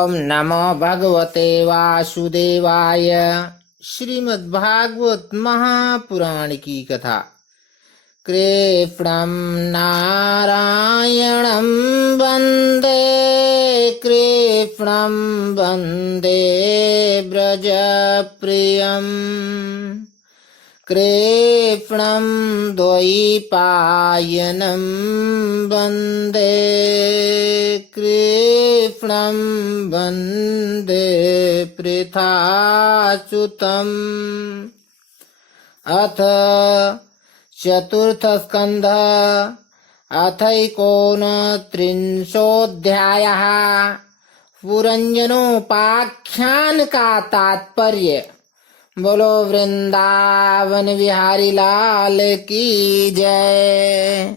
ओम नमो भगवते वासुदेवाय। श्रीमद्भागवत महापुराण की कथा। कृष्णं नारायणं वन्दे, कृष्णं वन्दे व्रजप्रियम्, कृष्णं द्वैपायनं वन्दे, कृष्णं वन्दे पृथाच्युतम्। अथ चतुर्थ स्कंध अथैकोनत्रिंशोऽध्यायः। पुरंजनोपाख्यान का तात्पर्य। बोलो वृंदावन बिहारी लाल की जय।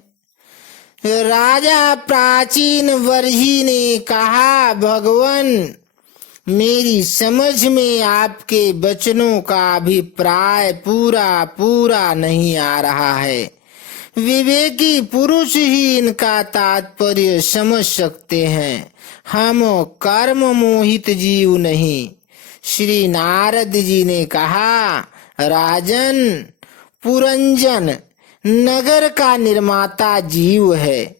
राजा प्राचीन वर्षी ने कहा, भगवान, मेरी समझ में आपके वचनों का अभिप्राय पूरा नहीं आ रहा है। विवेकी पुरुष ही इनका तात्पर्य समझ सकते हैं, हम कर्म मोहित जीव नहीं। श्री नारद जी ने कहा, राजन, पुरंजन नगर का निर्माता जीव है,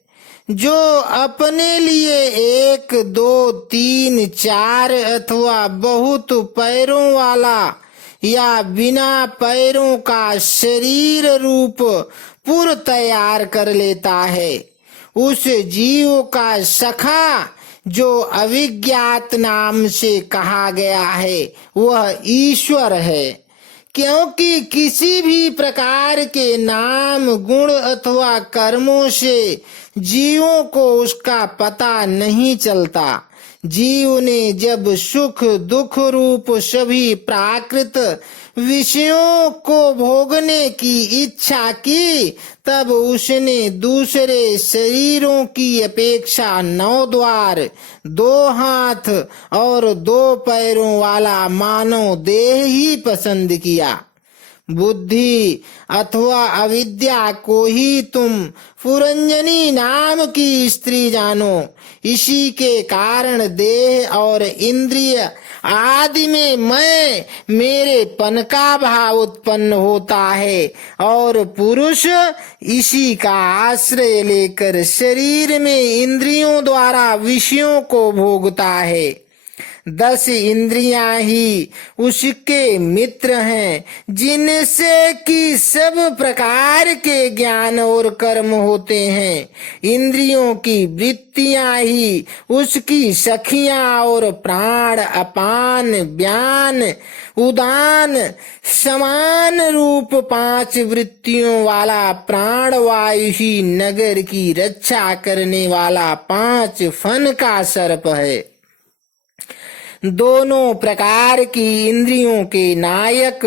जो अपने लिए 1, 2, 3, 4 अथवा बहुत पैरों वाला या बिना पैरों का शरीर रूप पुर तैयार कर लेता है। उस जीव का सखा जो अविज्ञात नाम से कहा गया है, वह ईश्वर है। क्योंकि किसी भी प्रकार के नाम, गुण अथवा कर्मों से जीवों को उसका पता नहीं चलता। जीव ने जब सुख दुख रूप सभी प्राकृत विषयों को भोगने की इच्छा की, तब उसने दूसरे शरीरों की अपेक्षा 9 द्वार, 2 हाथ और 2 पैरों वाला मानव देह ही पसंद किया। बुद्धि अथवा अविद्या को ही तुम पुरंजनी नाम की स्त्री जानो। इसी के कारण देह और इंद्रिय आदि में मैं मेरेपन का भाव उत्पन्न होता है, और पुरुष इसी का आश्रय लेकर शरीर में इंद्रियों द्वारा विषयों को भोगता है। 10 इंद्रियां ही उसके मित्र हैं, जिनसे कि सब प्रकार के ज्ञान और कर्म होते हैं। इंद्रियों की वृत्तियां ही उसकी सखियां और प्राण अपान व्यान उदान समान रूप 5 वृत्तियों वाला प्राणवायु ही नगर की रक्षा करने वाला 5 फन का सर्प है। दोनों प्रकार की इंद्रियों के नायक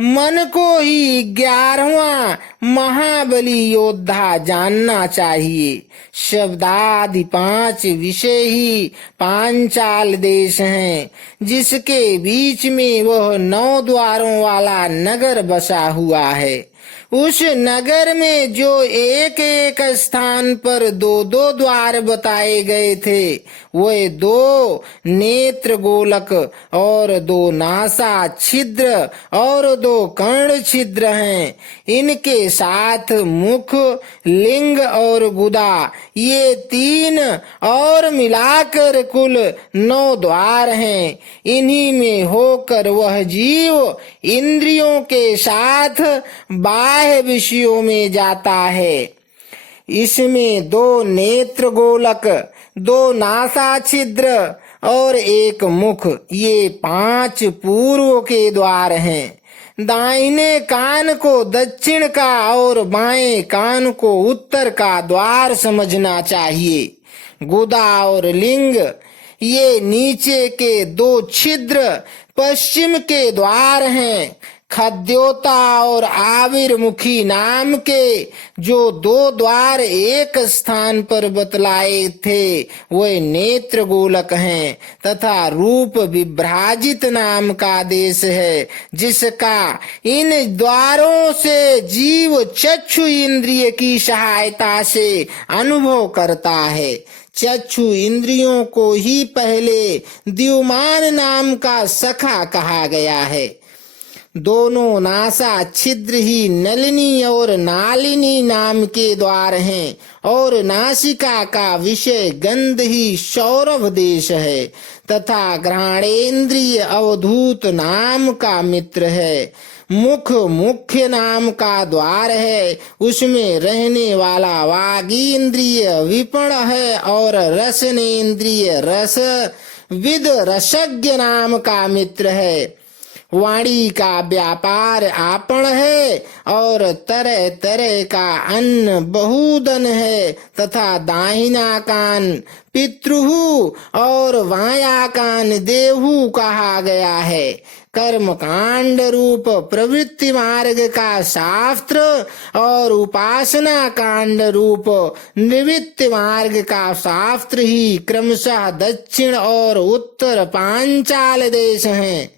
मन को ही 11वां महाबली योद्धा जानना चाहिए। शब्दादि 5 विषय ही पांचाल देश हैं, जिसके बीच में वह 9 द्वारों वाला नगर बसा हुआ है। उस नगर में जो एक स्थान पर 2 द्वार बताए गए थे, वे 2 नेत्र गोलक और 2 नासा छिद्र और 2 कर्ण छिद्र हैं। इनके साथ मुख, लिंग और गुदा, ये 3 और मिलाकर कुल 9 द्वार हैं। इन्हीं में होकर वह जीव इंद्रियों के साथ बाह्य विषयों में जाता है। इसमें 2 नेत्र गोलक, 2 नासा छिद्र और 1 मुख, ये 5 पूर्व के द्वार हैं। दाहिने कान को दक्षिण का और बाएं कान को उत्तर का द्वार समझना चाहिए। गुदा और लिंग, ये नीचे के 2 छिद्र पश्चिम के द्वार हैं। खद्योता और आविर्मुखी नाम के जो 2 द्वार एक स्थान पर बतलाए थे, वे नेत्र गोलक हैं, तथा रूप विभ्राजित नाम का देश है, जिसका इन द्वारों से जीव चक्षु इंद्रिय की सहायता से अनुभव करता है। चक्षु इंद्रियों को ही पहले द्युमान नाम का सखा कहा गया है। दोनों नासा छिद्र ही नलिनी और नालिनी नाम के द्वार हैं और नासिका का विषय गंध ही सौरभ देश है तथा घ्राणेन्द्रिय अवधूत नाम का मित्र है। मुख मुख्य नाम का द्वार है, उसमें रहने वाला वागींद्रिय विपण है और रसनेन्द्रिय रस विद रसज्ञ नाम का मित्र है। वाणी का व्यापार आपण है और तरह तरह का अन्न बहुदन है तथा दाहिना कान पितृहु और वाया कान देहु कहा गया है। कर्म कांड रूप प्रवृत्ति मार्ग का शास्त्र और उपासना कांड रूप निवृत्ति मार्ग का शास्त्र ही क्रमशः दक्षिण और उत्तर पांचाल देश हैं।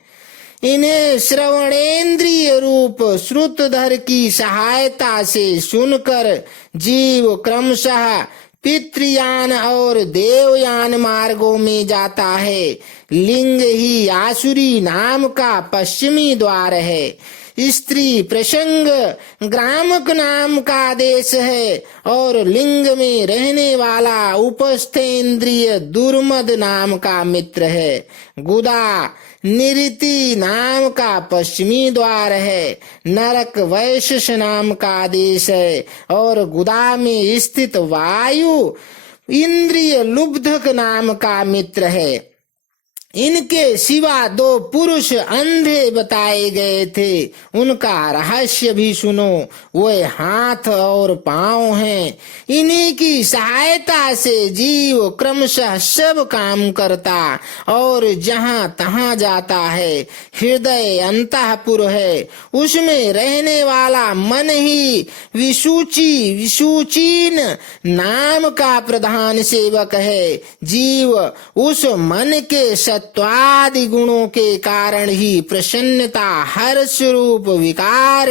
इन्हें श्रवणेन्द्रिय रूप श्रुतधर की सहायता से सुनकर जीव क्रमशः पितृयान और देवयान मार्गों में जाता है। लिंग ही आसुरी नाम का पश्चिमी द्वार है। स्त्री प्रसंग ग्रामक नाम का देश है और लिंग में रहने वाला उपस्थेन्द्रिय दुर्मद नाम का मित्र है। गुदा निरिति नाम का पश्चिमी द्वार है। नरक वैशस नाम का देश है और गुदा में स्थित वायु इंद्रिय लुब्धक नाम का मित्र है। इनके सिवा दो पुरुष अंधे बताए गए थे, उनका रहस्य भी सुनो। वे हाथ और पांव हैं। इन्हीं की सहायता से जीव क्रमशः सब काम करता और जहाँ तहाँ जाता है। हृदय अंतःपुर है, उसमें रहने वाला मन ही विसूचीन नाम का प्रधान सेवक है। जीव उस मन के सत्वादि गुणों के कारण ही प्रसन्नता हर्ष रूप विकार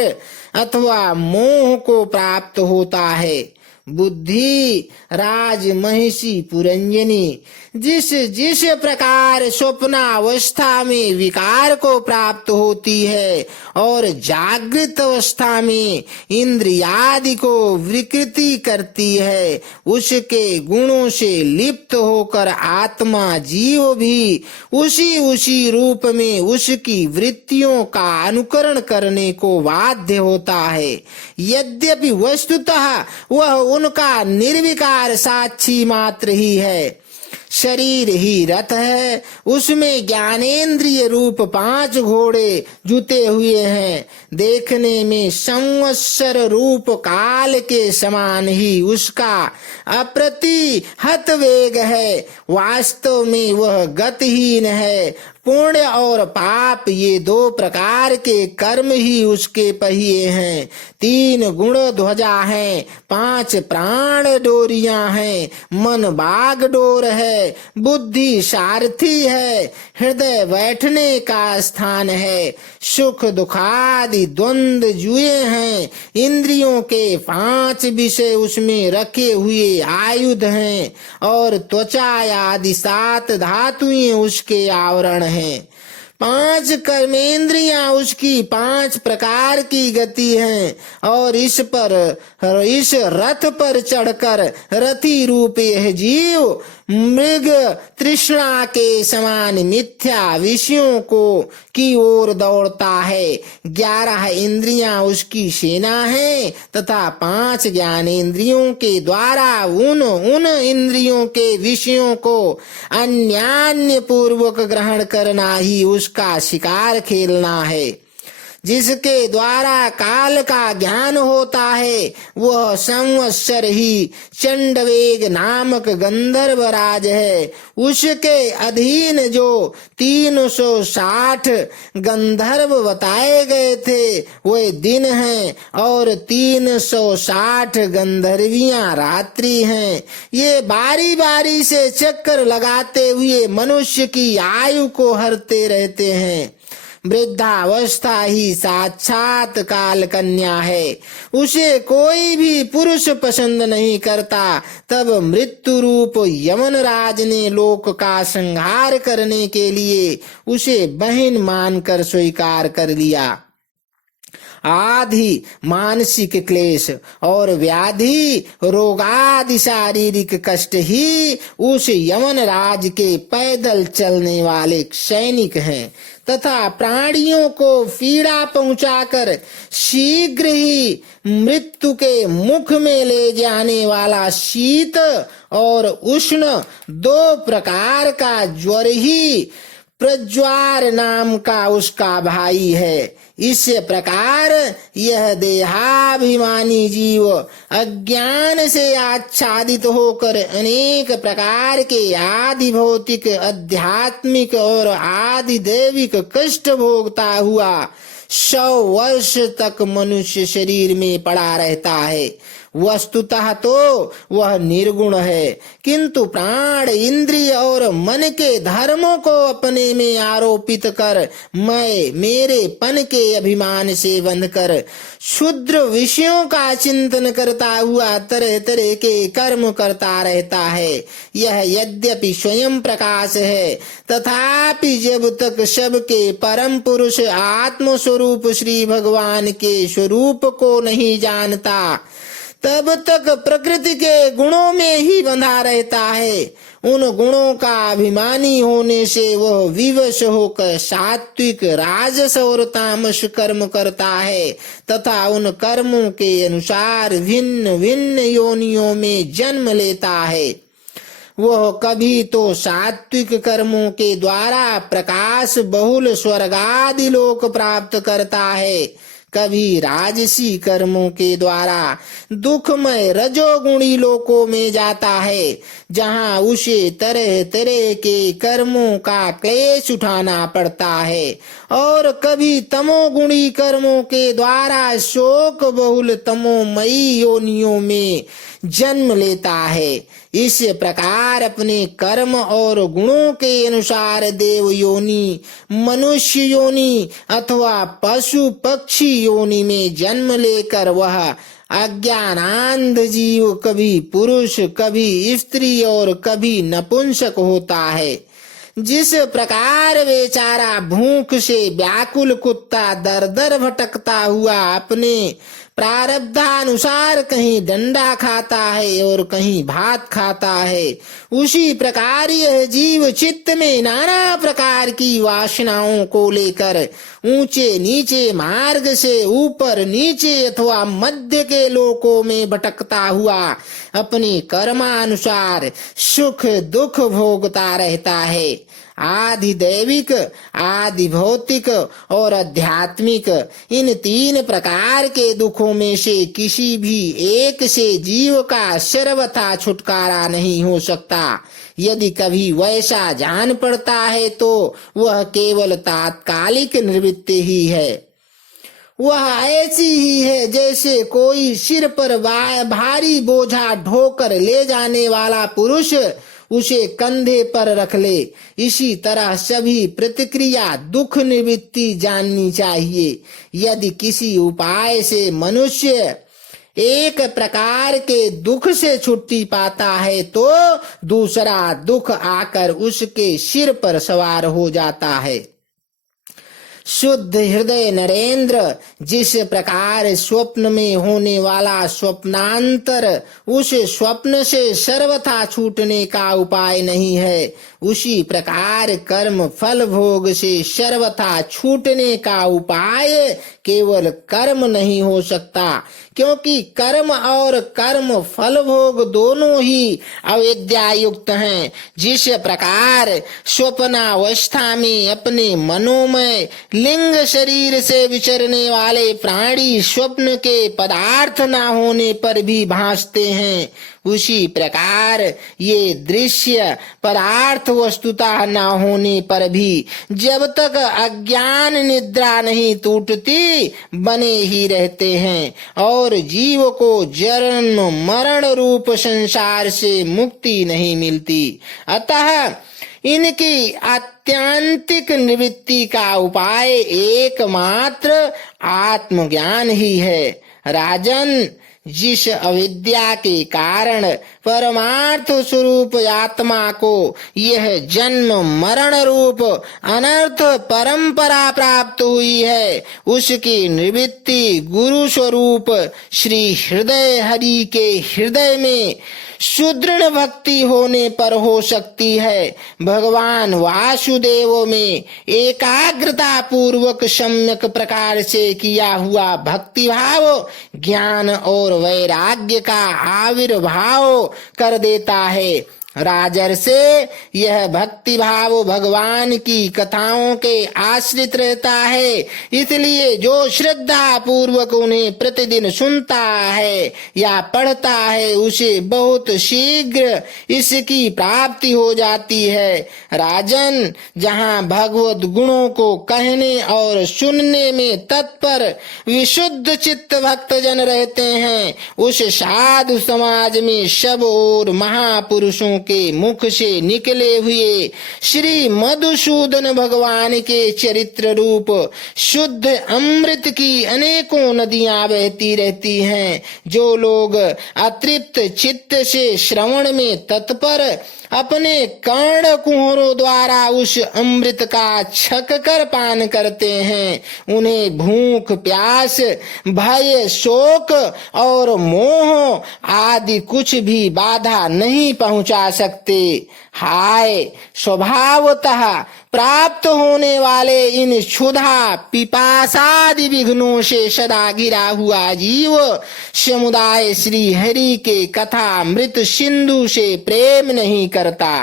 अथवा मोह को प्राप्त होता है। बुद्धि राज महिषी पुरंजनी जिस जिस प्रकार स्वप्नावस्था में विकार को प्राप्त होती है और जागृत अवस्था में इंद्रियादि को विकृति करती है, उसके गुणों से लिप्त होकर आत्मा जीव भी उसी उसी रूप में उसकी वृत्तियों का अनुकरण करने को बाध्य होता है। यद्यपि वस्तुतः वह उनका निर्विकार साक्षी मात्र ही है। शरीर ही रथ है, उसमें ज्ञानेन्द्रिय रूप 5 घोड़े जुते हुए हैं। देखने में संवत्सर रूप काल के समान ही उसका अप्रतिहत वेग है। वास्तव में वह गतिहीन है। पुण्य और पाप ये 2 प्रकार के कर्म ही उसके पहिए हैं। 3 गुण ध्वजा हैं, 5 प्राण डोरियां हैं। मन बाग डोर है, बुद्धि सारथी है, हृदय बैठने का स्थान है। सुख दुखादि द्वंद जुए हैं। इंद्रियों के 5 विषय उसमें रखे हुए आयुध हैं और त्वचा आदि 7 धातुएं उसके आवरण हैं। 5 कर्मेंद्रियां उसकी 5 प्रकार की गति हैं और इस रथ पर चढ़कर रथी रूप यह जीव मृग तृष्णा के समान मिथ्या विषयों को की ओर दौड़ता है। 11 इंद्रियां उसकी सेना है तथा 5 ज्ञानेंद्रियों के द्वारा उन इंद्रियों के विषयों को अन्यान्य पूर्वक ग्रहण करना ही उसका शिकार खेलना है। जिसके द्वारा काल का ज्ञान होता है वह संवत्सर ही चंडवेग नामक गंधर्व राज है। उसके अधीन जो 360 गंधर्व बताए गए थे वे दिन हैं और 360 गंधर्वियां रात्रि हैं। ये बारी बारी से चक्कर लगाते हुए मनुष्य की आयु को हरते रहते हैं। वृद्धावस्था ही साक्षात काल कन्या है। उसे कोई भी पुरुष पसंद नहीं करता। तब मृत्यु रूप यमनराज ने लोक का संहार करने के लिए उसे बहन मानकर स्वीकार कर लिया। आदि मानसिक क्लेश और व्याधि रोगादि शारीरिक कष्ट ही उस यमन राज के पैदल चलने वाले सैनिक हैं तथा प्राणियों को पीड़ा पहुंचाकर शीघ्र ही मृत्यु के मुख में ले जाने वाला शीत और उष्ण दो प्रकार का ज्वर ही प्रज्वार नाम का उसका भाई है। इस प्रकार यह देहाभिमानी जीव अज्ञान से आच्छादित होकर अनेक प्रकार के आदि भौतिक आध्यात्मिक और आदि दैविक कष्ट भोगता हुआ 100 वर्ष तक मनुष्य शरीर में पड़ा रहता है। वस्तुतः तो वह निर्गुण है, किंतु प्राण इंद्रिय और मन के धर्मों को अपने में आरोपित कर मैं मेरेपन के अभिमान से बंधकर क्षुद्र विषयों का चिंतन करता हुआ तरह तरह के कर्म करता रहता है। यह यद्यपि स्वयं प्रकाश है, तथापि जब तक सबके परम पुरुष आत्म स्वरूप श्री भगवान के स्वरूप को नहीं जानता, तब तक प्रकृति के गुणों में ही बंधा रहता है। उन गुणों का अभिमानी होने से वह विवश होकर सात्विक राजस और तामस कर्म करता है तथा उन कर्मों के अनुसार भिन्न भिन्न योनियों में जन्म लेता है। वह कभी तो सात्विक कर्मों के द्वारा प्रकाश बहुल स्वर्गादि लोक प्राप्त करता है, कभी राजसी कर्मों के द्वारा दुखमय रजोगुणी लोकों में जाता है, जहाँ उसे तरह तरह के कर्मों का क्लेश उठाना पड़ता है, और कभी तमोगुणी कर्मों के द्वारा शोक बहुल तमोमयी योनियों में जन्म लेता है। इस प्रकार अपने कर्म और गुणों के अनुसार देव योनि, मनुष्य योनि अथवा पशु पक्षी योनि में जन्म लेकर वह अज्ञानांध जीव कभी पुरुष, कभी स्त्री और कभी नपुंसक होता है। जिस प्रकार बेचारा भूख से व्याकुल कुत्ता दर दर भटकता हुआ अपने प्रारब्धानुसार कहीं डंडा खाता है और कहीं भात खाता है, उसी प्रकार यह जीव चित्त में नाना प्रकार की वासनाओं को लेकर ऊंचे नीचे मार्ग से ऊपर नीचे अथवा मध्य के लोकों में भटकता हुआ अपने कर्मानुसार सुख दुख भोगता रहता है। आदि दैविक, आदि भौतिक और आध्यात्मिक इन तीन प्रकार के दुखों में से किसी भी एक से जीव का सर्वथा छुटकारा नहीं हो सकता। यदि कभी वैसा जान पड़ता है तो वह केवल तात्कालिक निवृत्ति ही है। वह ऐसी ही है जैसे कोई सिर पर भारी बोझा ढोकर ले जाने वाला पुरुष उसे कंधे पर रख ले। इसी तरह सभी प्रतिक्रिया दुख निवृत्ति जाननी चाहिए। यदि किसी उपाय से मनुष्य एक प्रकार के दुख से छुट्टी पाता है तो दूसरा दुख आकर उसके सिर पर सवार हो जाता है। शुद्ध हृदय नरेंद्र जिस प्रकार स्वप्न में होने वाला स्वप्नांतर उस स्वप्न से सर्वथा छूटने का उपाय नहीं है, उसी प्रकार कर्म फल भोग से सर्वथा छूटने का उपाय केवल कर्म नहीं हो सकता, क्योंकि कर्म और कर्म फल भोग दोनों ही अविद्या युक्त हैं। जिस प्रकार स्वप्नावस्था में अपने मनोमय लिंग शरीर से विचरने वाले प्राणी स्वप्न के पदार्थ न होने पर भी भासते हैं, उसी प्रकार ये दृश्य पदार्थ वस्तुतः न होने पर भी जब तक अज्ञान निद्रा नहीं टूटती बने ही रहते हैं और जीव को जन्म मरण रूप संसार से मुक्ति नहीं मिलती। अतः इनकी आत्यंतिक निवृत्ति का उपाय एकमात्र आत्मज्ञान ही है। राजन, जिस अविद्या के कारण परमार्थ स्वरूप आत्मा को यह जन्म मरण रूप अनर्थ परंपरा प्राप्त हुई है, उसकी निवृत्ति गुरु स्वरूप श्री हृदय हरि के हृदय में सुदृढ़ भक्ति होने पर हो सकती है। भगवान वासुदेव में एकाग्रता पूर्वक सम्यक प्रकार से किया हुआ भक्ति भाव ज्ञान और वैराग्य का आविर्भाव कर देता है। राजर्षे यह भक्ति भाव भगवान की कथाओं के आश्रित रहता है, इसलिए जो श्रद्धा पूर्वक उन्हें प्रतिदिन सुनता है या पढ़ता है उसे बहुत शीघ्र इसकी प्राप्ति हो जाती है। राजन, जहाँ भगवत गुणों को कहने और सुनने में तत्पर विशुद्ध चित्त भक्तजन रहते हैं, उस साधु समाज में सब और महापुरुषों के मुख से निकले हुए श्री मधुसूदन भगवान के चरित्र रूप शुद्ध अमृत की अनेकों नदियां बहती रहती हैं। जो लोग अतृप्त चित्त से श्रवण में तत्पर अपने कर्ण कुहरों द्वारा उस अमृत का छक कर पान करते हैं, उन्हें भूख प्यास भय शोक और मोह आदि कुछ भी बाधा नहीं पहुंचा सकते। हाय, स्वभावतः प्राप्त होने वाले इन क्षुधा पिपासादि विघ्नों से सदा घिरा हुआ जीव समुदाय श्री हरि के कथा मृत सिंधु से प्रेम नहीं करता।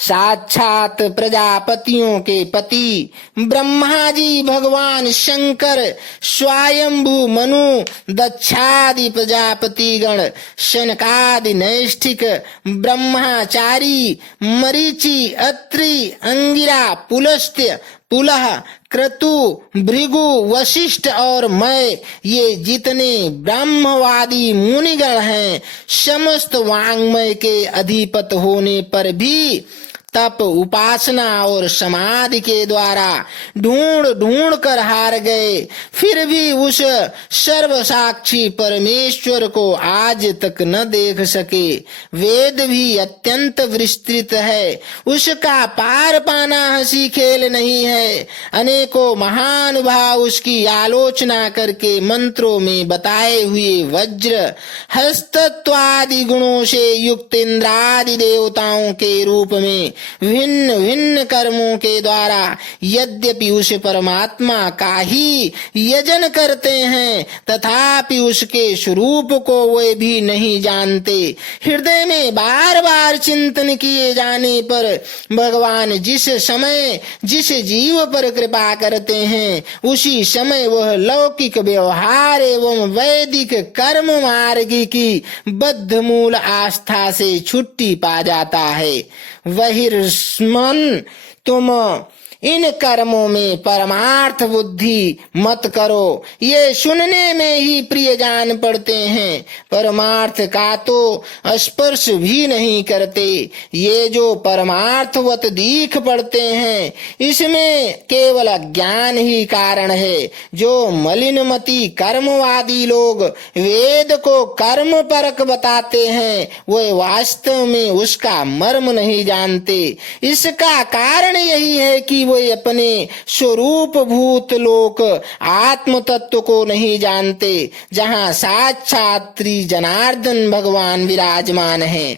साक्षात प्रजापतियों के पति ब्रह्मा जी भगवान शंकर स्वयंभू मनु दक्षादि प्रजापति गण शनकादि नैष्ठिक ब्रह्मचारी मरीचि अत्रि अंगिरा पुलस्त्य पुलह क्रतु भृगु वशिष्ठ और मैं, ये जितने ब्रह्मवादी मुनिगण हैं, समस्त वांग्मय के अधिपत होने पर भी तप उपासना और समाधि के द्वारा ढूंढ ढूंढ कर हार गए, फिर भी उस सर्वसाक्षी परमेश्वर को आज तक न देख सके। वेद भी अत्यंत विस्तृत है, उसका पार पाना हंसी खेल नहीं है। अनेकों महानुभाव उसकी आलोचना करके मंत्रों में बताए हुए वज्र हस्तत्वादि गुणों से युक्त इंद्रादि देवताओं के रूप में भिन्न भिन्न कर्मों के द्वारा यद्यपि उस परमात्मा का ही यजन करते हैं, तथापि उसके स्वरूप को वे भी नहीं जानते। हृदय में बार बार चिंतन किए जाने पर भगवान जिस समय जिस जीव पर कृपा करते हैं, उसी समय वह लौकिक व्यवहार एवं वैदिक कर्म मार्ग की बद्ध मूल आस्था से छुट्टी पा जाता है। वहिर्स्मन्, तुम इन कर्मों में परमार्थ बुद्धि मत करो, ये सुनने में ही प्रिय जान पड़ते हैं, परमार्थ का तो स्पर्श भी नहीं करते। ये जो परमार्थवत दीख पड़ते हैं, इसमें केवल ज्ञान ही कारण है। जो मलिनमती कर्मवादी लोग वेद को कर्म परक बताते हैं, वे वास्तव में उसका मर्म नहीं जानते। इसका कारण यही है कि वे अपने स्वरूप भूत लोक आत्म तत्व को नहीं जानते, जहाँ साक्षात श्री जनार्दन भगवान विराजमान हैं।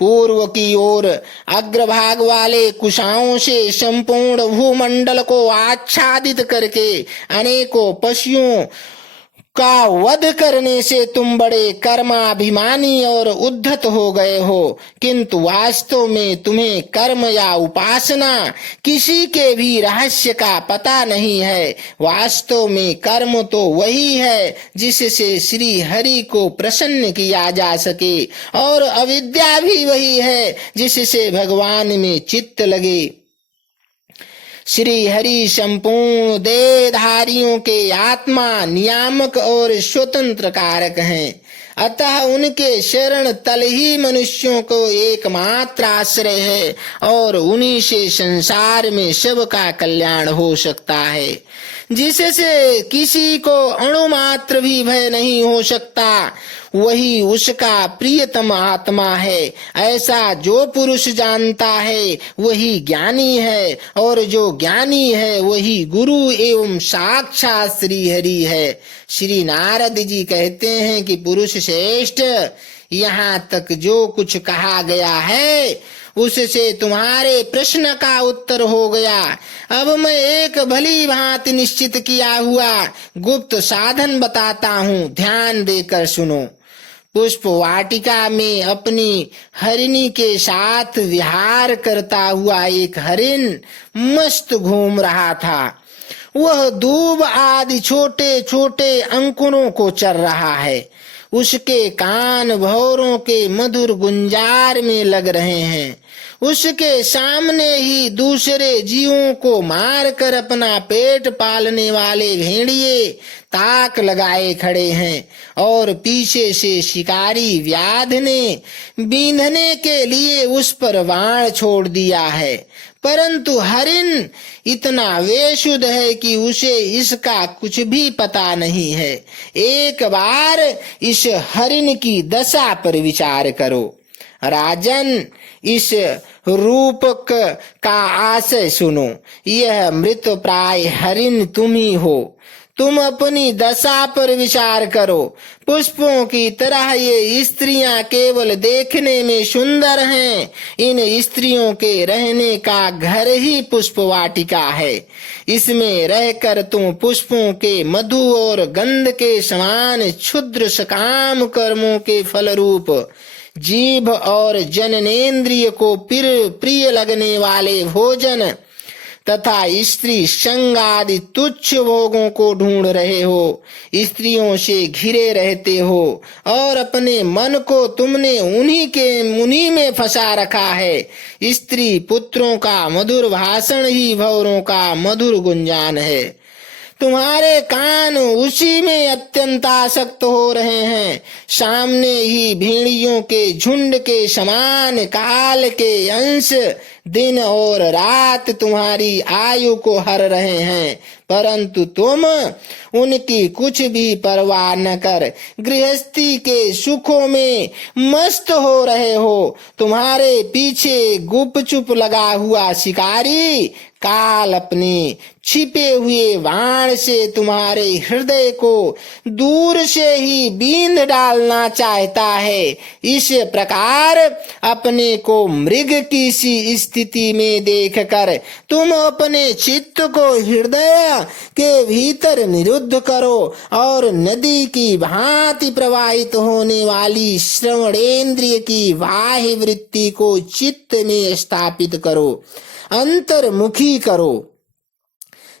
पूर्व की ओर अग्रभाग वाले कुशाओं से संपूर्ण भूमंडल को आच्छादित करके अनेकों पशुओं का वध करने से तुम बड़े कर्माभिमानी और उद्धत हो गए हो, किंतु वास्तव में तुम्हें कर्म या उपासना किसी के भी रहस्य का पता नहीं है। वास्तव में कर्म तो वही है जिससे श्री हरि को प्रसन्न किया जा सके, और अविद्या भी वही है जिससे भगवान में चित्त लगे। श्री हरि संपूर्ण देहधारियों के आत्मा नियामक और स्वतंत्र कारक हैं। अतः उनके शरण तल ही मनुष्यों को एकमात्र आश्रय है और उन्हीं से संसार में सबका कल्याण हो सकता है, जिससे किसी को अणु मात्र भी भय नहीं हो सकता। वही उसका प्रियतम आत्मा है। ऐसा जो पुरुष जानता है वही ज्ञानी है, और जो ज्ञानी है वही गुरु एवं साक्षात श्री हरि है। श्री नारद जी कहते हैं कि पुरुष श्रेष्ठ, यहाँ तक जो कुछ कहा गया है उससे तुम्हारे प्रश्न का उत्तर हो गया। अब मैं एक भली भांति निश्चित किया हुआ गुप्त साधन बताता हूँ, ध्यान देकर सुनो। पुष्प वाटिका में अपनी हरिणी के साथ विहार करता हुआ एक हरिण मस्त घूम रहा था। वह दूब आदि छोटे छोटे अंकुरों को चर रहा है। उसके कान भौरों के मधुर गुंजार में लग रहे हैं। उसके सामने ही दूसरे जीवों को मारकर अपना पेट पालने वाले भेड़िए ताक लगाए खड़े हैं, और पीछे से शिकारी व्याध ने बींधने के लिए उस पर बाण छोड़ दिया है। परंतु हरिण इतना बेसुध है कि उसे इसका कुछ भी पता नहीं है। एक बार इस हरिण की दशा पर विचार करो। राजन, इस रूपक का आशय सुनो। यह मृत प्राय हरिण तुम ही हो। तुम अपनी दशा पर विचार करो। पुष्पों की तरह ये स्त्रियां केवल देखने में सुंदर हैं। इन स्त्रियों के रहने का घर ही पुष्प वाटिका है। इसमें रहकर तुम पुष्पों के मधु और गंध के समान क्षुद्र सकाम कर्मों के फलरूप जीभ और जननेन्द्रिय को प्रिय लगने वाले भोजन तथा स्त्री संग आदि तुच्छ भोगों को ढूंढ रहे हो। स्त्रियों से घिरे रहते हो और अपने मन को तुमने उन्हीं में फंसा रखा है। स्त्री पुत्रों का मधुर भाषण ही भौरों का मधुर गुंजान है। तुम्हारे कान उसी में अत्यंत आसक्त हो रहे हैं। सामने ही भेड़ियों के झुंड के समान काल के अंश दिन और रात तुम्हारी आयु को हर रहे हैं, परंतु तुम उनकी कुछ भी परवाह न कर गृहस्थी के सुखों में मस्त हो रहे हो। तुम्हारे पीछे गुपचुप लगा हुआ शिकारी काल अपने छिपे हुए बाण से तुम्हारे हृदय को दूर से ही बींध डालना चाहता है। इस प्रकार अपने को मृग की सी स्थिति में देखकर तुम अपने चित्त को हृदय के भीतर निरुद्ध करो और नदी की भांति प्रवाहित होने वाली श्रवणेन्द्रिय की बाह्य वृत्ति को चित्त में स्थापित करो, अंतर्मुखी करो।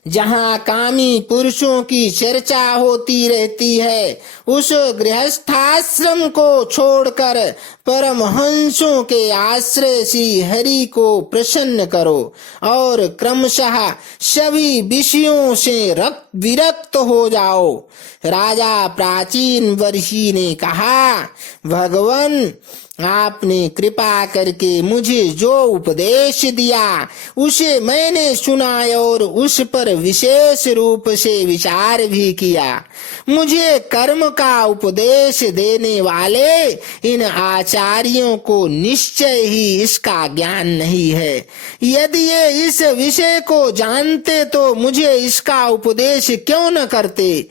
जहाँ कामी पुरुषों की चर्चा होती रहती है, उस गृहस्थाश्रम को छोड़कर परमहंसों के आश्रय श्री हरि को प्रसन्न करो और क्रमशः सभी विषयों से विरक्त हो जाओ। राजा प्राचीन वर्षी ने कहा, भगवान, आपने कृपा करके मुझे जो उपदेश दिया उसे मैंने सुना और उस पर विशेष रूप से विचार भी किया। मुझे कर्म का उपदेश देने वाले इन आचार्यों को निश्चय ही इसका ज्ञान नहीं है। यदि ये इस विषय को जानते तो मुझे इसका उपदेश क्यों न करते।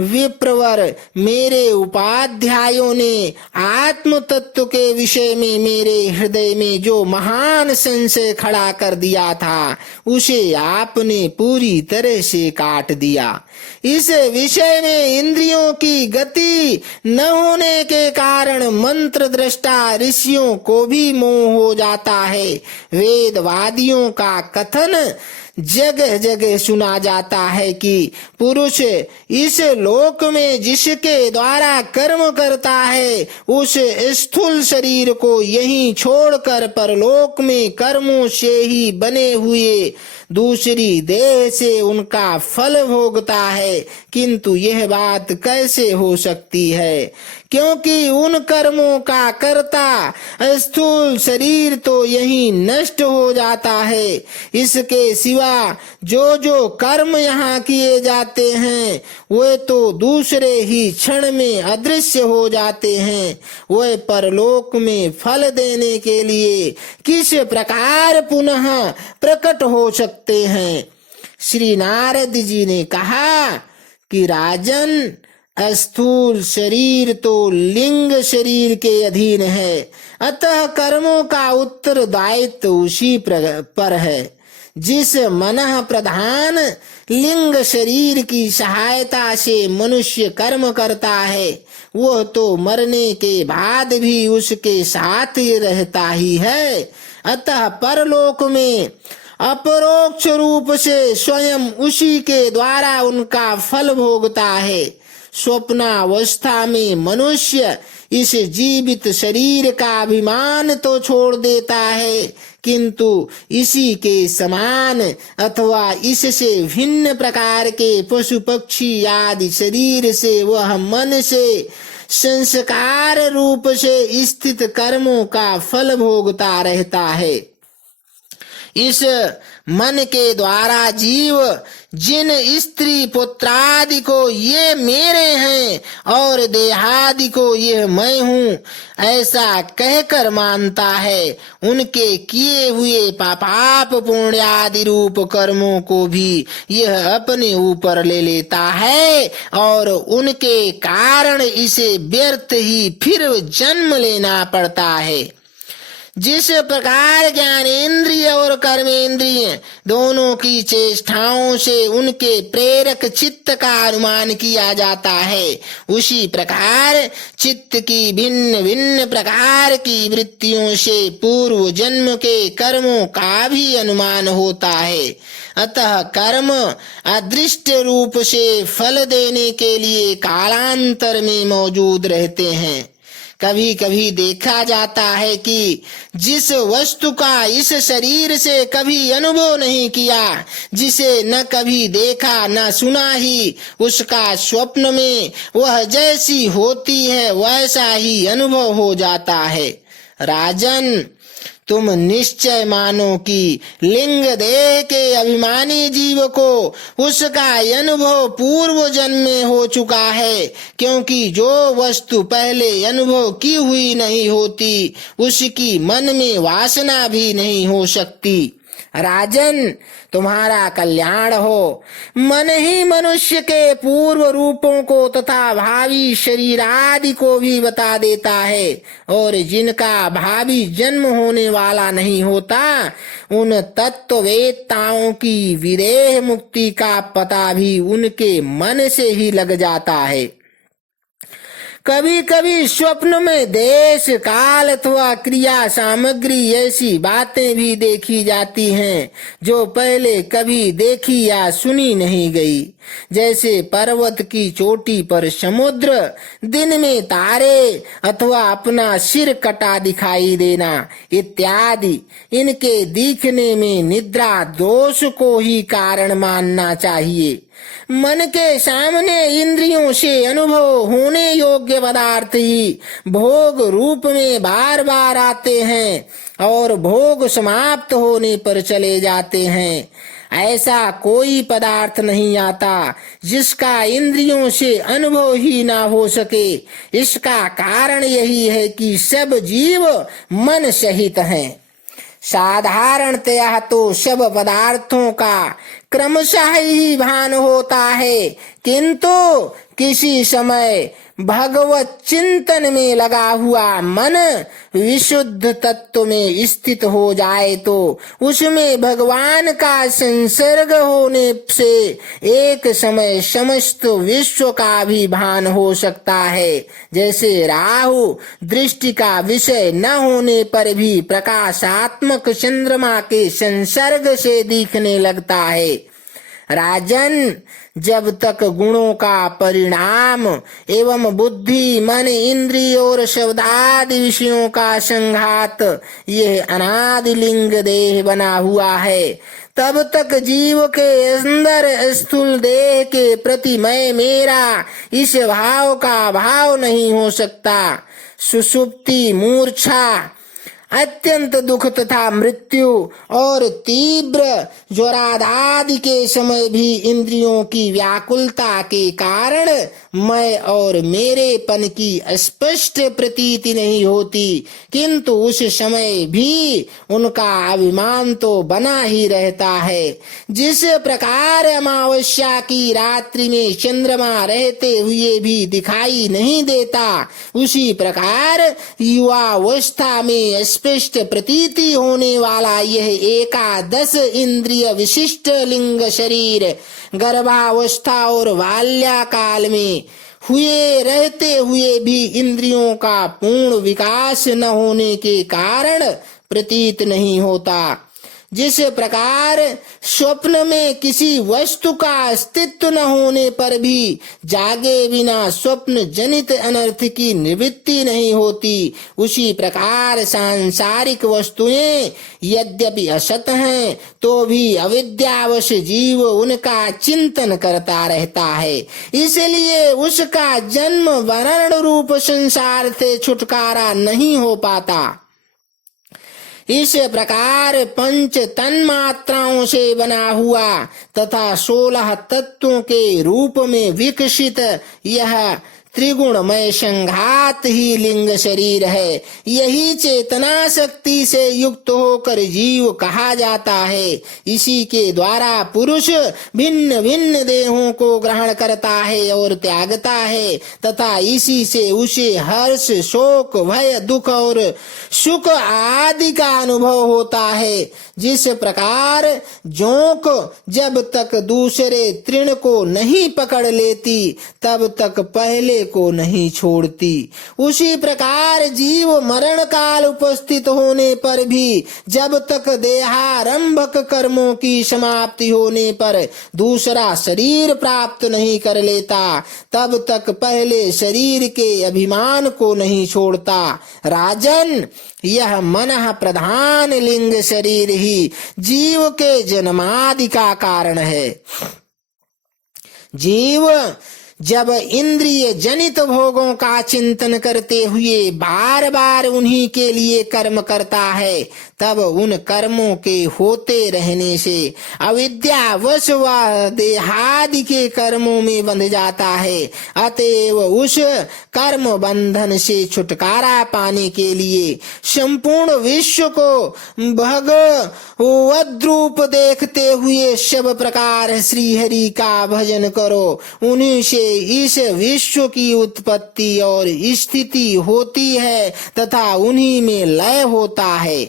विप्रवर, मेरे उपाध्यायों ने आत्म तत्व के विषय में मेरे हृदय में जो महान संशय खड़ा कर दिया था उसे आपने पूरी तरह से काट दिया। इस विषय में इंद्रियों की गति न होने के कारण मंत्र दृष्टा ऋषियों को भी मोह हो जाता है। वेदवादियों का कथन जगह जगह सुना जाता है कि पुरुष इस लोक में जिसके द्वारा कर्म करता है उस स्थूल शरीर को यहीं छोड़कर परलोक में कर्मों से ही बने हुए दूसरी देह से उनका फल भोगता है। किंतु यह बात कैसे हो सकती है? क्योंकि उन कर्मों का कर्ता स्थूल शरीर तो यही नष्ट हो जाता है। इसके सिवा जो जो कर्म यहाँ किए जाते हैं वे तो दूसरे ही क्षण में अदृश्य हो जाते हैं। वे परलोक में फल देने के लिए किस प्रकार पुनः प्रकट हो सकते हैं। श्री नारद जी ने कहा कि राजन, स्थूल शरीर तो लिंग शरीर के अधीन है, अतः कर्मों का उत्तरदायित्व उसी पर है। जिस मनः प्रधान लिंग शरीर की सहायता से मनुष्य कर्म करता है वह तो मरने के बाद भी उसके साथ ही रहता ही है। अतः परलोक में अपरोक्ष रूप से स्वयं उसी के द्वारा उनका फल भोगता है। स्वप्नावस्था में मनुष्य इस जीवित शरीर का अभिमान तो छोड़ देता है, किंतु इसी के समान अथवा इससे भिन्न प्रकार के पशु पक्षी आदि शरीर से वह मन से संस्कार रूप से स्थित कर्मों का फल भोगता रहता है। इस मन के द्वारा जीव जिन स्त्री पुत्रादि को ये मेरे हैं और देहादि को ये मैं हूँ ऐसा कहकर मानता है, उनके किए हुए पाप पुण्य आदि रूप कर्मों को भी यह अपने ऊपर ले लेता है और उनके कारण इसे व्यर्थ ही फिर जन्म लेना पड़ता है। जिस प्रकार ज्ञानेंद्रिय और कर्मेंद्रिय दोनों की चेष्टाओं से उनके प्रेरक चित्त का अनुमान किया जाता है, उसी प्रकार चित्त की भिन्न भिन्न प्रकार की वृत्तियों से पूर्व जन्म के कर्मों का भी अनुमान होता है। अतः कर्म अदृष्ट रूप से फल देने के लिए कालांतर में मौजूद रहते हैं। कभी कभी देखा जाता है कि जिस वस्तु का इस शरीर से कभी अनुभव नहीं किया, जिसे न कभी देखा न सुना ही, उसका स्वप्न में वह जैसी होती है वैसा ही अनुभव हो जाता है। राजन, तुम निश्चय मानो कि लिंग देह के अभिमानी जीव को उसका अनुभव पूर्व जन्म में हो चुका है, क्योंकि जो वस्तु पहले अनुभव की हुई नहीं होती उसकी मन में वासना भी नहीं हो सकती। राजन, तुम्हारा कल्याण हो। मन ही मनुष्य के पूर्व रूपों को तथा भावी शरीर आदि को भी बता देता है, और जिनका भावी जन्म होने वाला नहीं होता उन तत्ववेत्ताओं की विदेह मुक्ति का पता भी उनके मन से ही लग जाता है। कभी कभी स्वप्न में देश काल अथवा क्रिया सामग्री ऐसी बातें भी देखी जाती हैं जो पहले कभी देखी या सुनी नहीं गई, जैसे पर्वत की चोटी पर समुद्र, दिन में तारे अथवा अपना सिर कटा दिखाई देना इत्यादि। इनके दिखने में निद्रा दोष को ही कारण मानना चाहिए। मन के सामने इंद्रियों से अनुभव होने योग्य पदार्थ ही भोग रूप में बार बार आते हैं और भोग समाप्त होने पर चले जाते हैं। ऐसा कोई पदार्थ नहीं आता जिसका इंद्रियों से अनुभव ही ना हो सके। इसका कारण यही है कि सब जीव मन सहित हैं। साधारणतया तो सब पदार्थों का क्रमशः ही भान होता है, किंतु किसी समय भगवत चिंतन में लगा हुआ मन विशुद्ध तत्व में स्थित हो जाए तो उसमें भगवान का संसर्ग होने से एक समय समस्त विश्व का भी भान हो सकता है। जैसे राहु दृष्टि का विषय न होने पर भी प्रकाशात्मक चंद्रमा के संसर्ग से दिखने लगता है। राजन, जब तक गुणों का परिणाम एवं बुद्धि, मन, इंद्रिय और शब्दादि विषयों का संघात यह अनादि लिंग देह बना हुआ है, तब तक जीव के अंदर स्थूल देह के प्रति मैं मेरा इस भाव का भाव नहीं हो सकता। सुषुप्ति, मूर्छा, अत्यंत दुख तथा मृत्यु और तीव्र ज्वरादि के समय भी इंद्रियों की व्याकुलता के कारण मैं और मेरेपन की स्पष्ट प्रतीति नहीं होती, किंतु उस समय भी उनका अभिमान तो बना ही रहता है। जिस प्रकार अमावस्या की रात्रि में चंद्रमा रहते हुए भी दिखाई नहीं देता, उसी प्रकार युवावस्था में स्पष्ट प्रतीति होने वाला यह एकादश इंद्रिय विशिष्ट लिंग शरीर गर्भावस्था और बाल्याकाल में हुए रहते हुए भी इंद्रियों का पूर्ण विकास न होने के कारण प्रतीत नहीं होता। जिस प्रकार स्वप्न में किसी वस्तु का अस्तित्व न होने पर भी जागे बिना स्वप्न जनित अनर्थ की निवृत्ति नहीं होती, उसी प्रकार सांसारिक वस्तुएं यद्यपि असत हैं तो भी अविद्यावश जीव उनका चिंतन करता रहता है, इसलिए उसका जन्म वर्ण रूप संसार से छुटकारा नहीं हो पाता। इस प्रकार पंच तन्मात्राओं से बना हुआ तथा 16 तत्वों के रूप में विकसित यह त्रिगुणमय संघात ही लिंग शरीर है। यही चेतना शक्ति से युक्त होकर जीव कहा जाता है। इसी के द्वारा पुरुष भिन्न भिन्न देहों को ग्रहण करता है और त्यागता है तथा इसी से उसे हर्ष, शोक, भय, दुख और सुख आदि का अनुभव होता है। जिस प्रकार जोंक जब तक दूसरे तृण को नहीं पकड़ लेती तब तक पहले को नहीं छोड़ती, उसी प्रकार जीव मरण काल उपस्थित होने पर भी जब तक देहारंभक कर्मों की समाप्ति होने पर दूसरा शरीर प्राप्त नहीं कर लेता तब तक पहले शरीर के अभिमान को नहीं छोड़ता। राजन, यह मनः प्रधान लिंग शरीर ही जीव के जन्मादि का कारण है। जीव जब इंद्रिय जनित भोगों का चिंतन करते हुए बार बार उन्हीं के लिए कर्म करता है, तब उन कर्मों के होते रहने से अविद्यावश वह देहादि के कर्मों में बंध जाता है। अतएव उस कर्म बंधन से छुटकारा पाने के लिए संपूर्ण विश्व को भगवद रूप देखते हुए सब प्रकार श्री हरि का भजन करो। उन्हीं से इस विश्व की उत्पत्ति और स्थिति होती है तथा उन्हीं में लय होता है।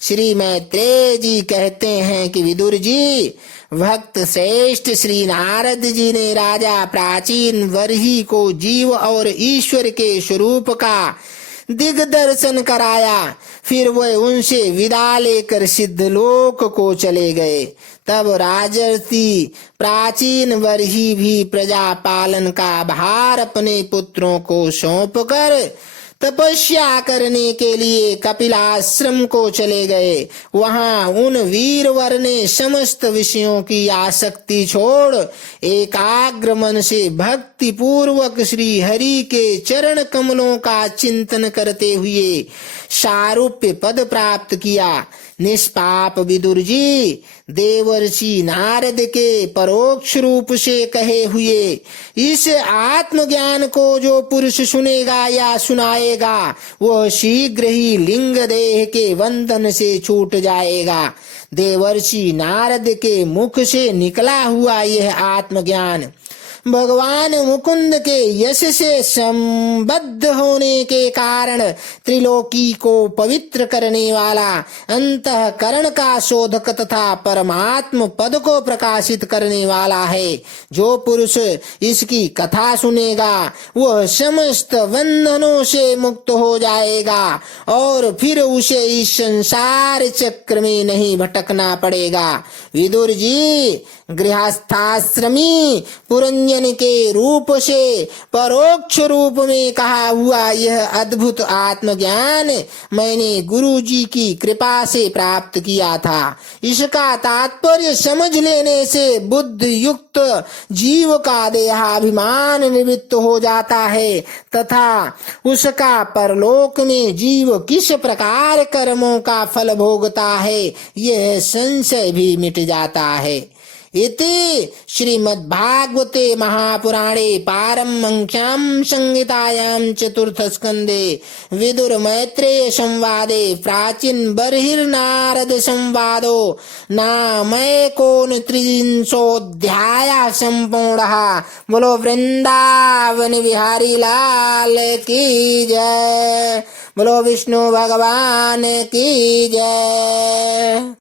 श्री मैत्रेय जी कहते हैं कि विदुर जी, भक्त श्रेष्ठ श्री नारद जी ने राजा प्राचीन वर्ही को जीव और ईश्वर के स्वरूप का दिग्दर्शन कराया। फिर वह उनसे विदा लेकर सिद्धलोक को चले गए। तब राजर्षि प्राचीन वर्ही भी प्रजा पालन का भार अपने पुत्रों को सौंप कर तपस्या करने के लिए कपिलाश्रम को चले गए। वहां उन वीरवर ने समस्त विषयों की आसक्ति छोड़ एकाग्र मन से भक्ति पूर्वक श्री हरि के चरण कमलों का चिंतन करते हुए सारूप्य पद प्राप्त किया। निष्पाप विदुर जी, देवर्षि नारद के परोक्ष रूप से कहे हुए इस आत्मज्ञान को जो पुरुष सुनेगा या सुनाएगा वह शीघ्र ही लिंग देह के बंधन से छूट जाएगा। देवर्षि नारद के मुख से निकला हुआ यह आत्मज्ञान भगवान मुकुंद के यश से संबद्ध होने के कारण त्रिलोकी को पवित्र करने वाला, अंतःकरण का शोधक तथा परमात्म पद को प्रकाशित करने वाला है। जो पुरुष इसकी कथा सुनेगा वह समस्त बंधनों से मुक्त हो जाएगा और फिर उसे इस संसार चक्र में नहीं भटकना पड़ेगा। विदुर जी, गृहस्थाश्रमी पुरंजन के रूप से परोक्ष रूप में कहा हुआ यह अद्भुत आत्मज्ञान मैंने गुरु जी की कृपा से प्राप्त किया था। इसका तात्पर्य समझ लेने से बुद्ध युक्त जीव का देहाभिमान निवृत्त हो जाता है तथा उसका परलोक में जीव किस प्रकार कर्मों का फल भोगता है यह संशय भी मिट जाता है। इति श्रीमद्भागवते महापुराणे पारमहंस्यां संहितायां चतुर्थस्कन्धे विदुर मैत्रेय संवादे प्राचीन बर्हिर्नारद संवादो नामैकोनत्रिंशोऽध्यायः सम्पूर्णः। बोलो वृंदावन बिहारी लाल की जय। बोलो विष्णु भगवान की जय।